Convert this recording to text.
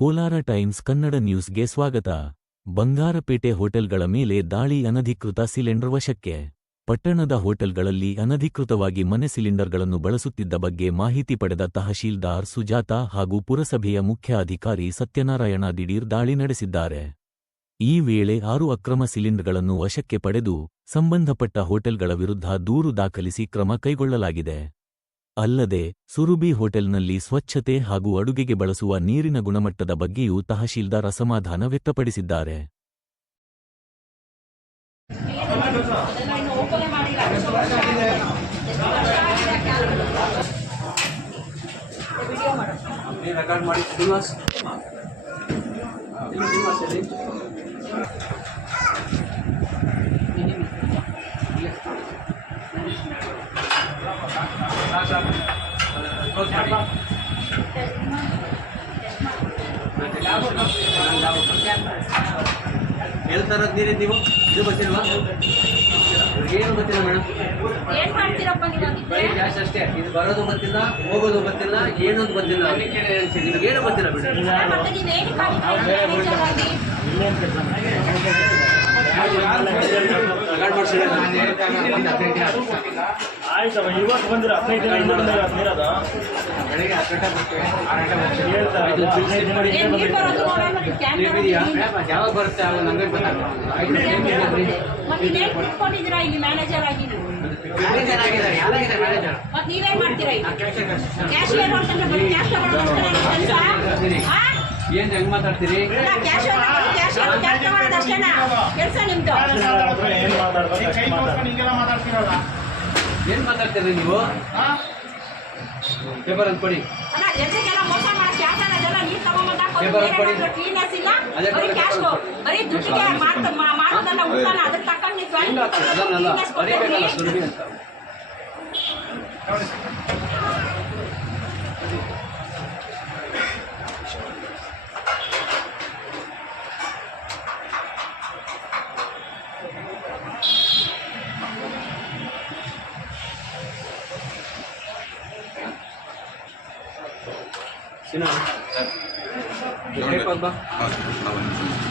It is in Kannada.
ಕೋಲಾರ ಟೈಮ್ಸ್ ಕನ್ನಡ ನ್ಯೂಸ್ಗೆ ಸ್ವಾಗತ. ಬಂಗಾರಪೇಟೆ ಹೋಟೆಲ್ಗಳ ಮೇಲೆ ದಾಳಿ. ಅನಧಿಕೃತ ಸಿಲಿಂಡರ್ ವಶಕ್ಕೆ. ಪಟ್ಟಣದ ಹೋಟೆಲ್ಗಳಲ್ಲಿ ಅನಧಿಕೃತವಾಗಿ ಮನೆ ಸಿಲಿಂಡರ್ಗಳನ್ನು ಬಳಸುತ್ತಿದ್ದ ಬಗ್ಗೆ ಮಾಹಿತಿ ಪಡೆದ ತಹಶೀಲ್ದಾರ್ ಸುಜಾತ ಹಾಗೂ ಪುರಸಭೆಯ ಮುಖ್ಯ ಅಧಿಕಾರಿ ಸತ್ಯನಾರಾಯಣ ದಿಢೀರ್ ದಾಳಿ ನಡೆಸಿದ್ದಾರೆ. ಈ ವೇಳೆ 6 ಅಕ್ರಮ ಸಿಲಿಂಡರ್ಗಳನ್ನು ವಶಕ್ಕೆ ಪಡೆದು ಸಂಬಂಧಪಟ್ಟ ಹೋಟೆಲ್ಗಳ ವಿರುದ್ಧ ದೂರು ದಾಖಲಿಸಿ ಕ್ರಮ ಕೈಗೊಳ್ಳಲಾಗಿದೆ. ಅಲ್ಲದೆ ಸುರಭಿ ಹೋಟೆಲ್ನಲ್ಲಿ ಸ್ವಚ್ಛತೆ ಹಾಗೂ ಅಡುಗೆಗೆ ಬಳಸುವ ನೀರಿನ ಗುಣಮಟ್ಟದ ಬಗ್ಗೆಯೂ ತಹಶೀಲ್ದಾರ್ ಅಸಮಾಧಾನ ವ್ಯಕ್ತಪಡಿಸಿದ್ದಾರೆ. ಹೇಳ್ತಾರ ನೀರಿ ನೀವು ಇದು ಗೊತ್ತಿಲ್ವಾ? ಏನು ಗೊತ್ತಿಲ್ಲ ಮೇಡಮ್, ಬರೀ ಗ್ಯಾಸ್ ಅಷ್ಟೇ. ಇದು ಬರೋದು ಗೊತ್ತಿಲ್ಲ, ಹೋಗೋದು ಗೊತ್ತಿಲ್ಲ, ಏನೊಂದು ಗೊತ್ತಿಲ್ಲ, ಏನು ಗೊತ್ತಿಲ್ಲ ಮೇಡಮ್. ಆಯ್ತವ, ಇವತ್ತು ಬಂದ್ರೆ 15 ದಿನ ಇನ್ನೊಂದು ನೀರದ ಬೆಳಿಗ್ಗೆ 10 ಗಂಟೆ ಯಾವಾಗ ಬರುತ್ತೆ ಅವಾಗ ನಮಗೆ ಗೊತ್ತಾಗುತ್ತೆ. ಏನ್ ಹೆಂಗ್ ಮಾತಾಡ್ತೀರಿ? ಏನ್ ಮಾತಾಡ್ತೀರಿ ನೀವು? ಪೇಪರ್ ಅಂತ ಕೊಡಿ, ಪೇಪರ್ ಅಂತ ಕೊಡಿ. ಅದನ್ನಲ್ಲ ಬರೀಬೇಕಲ್ಲ ಸುರಭಿ ಅಂತ. Sino? Sino?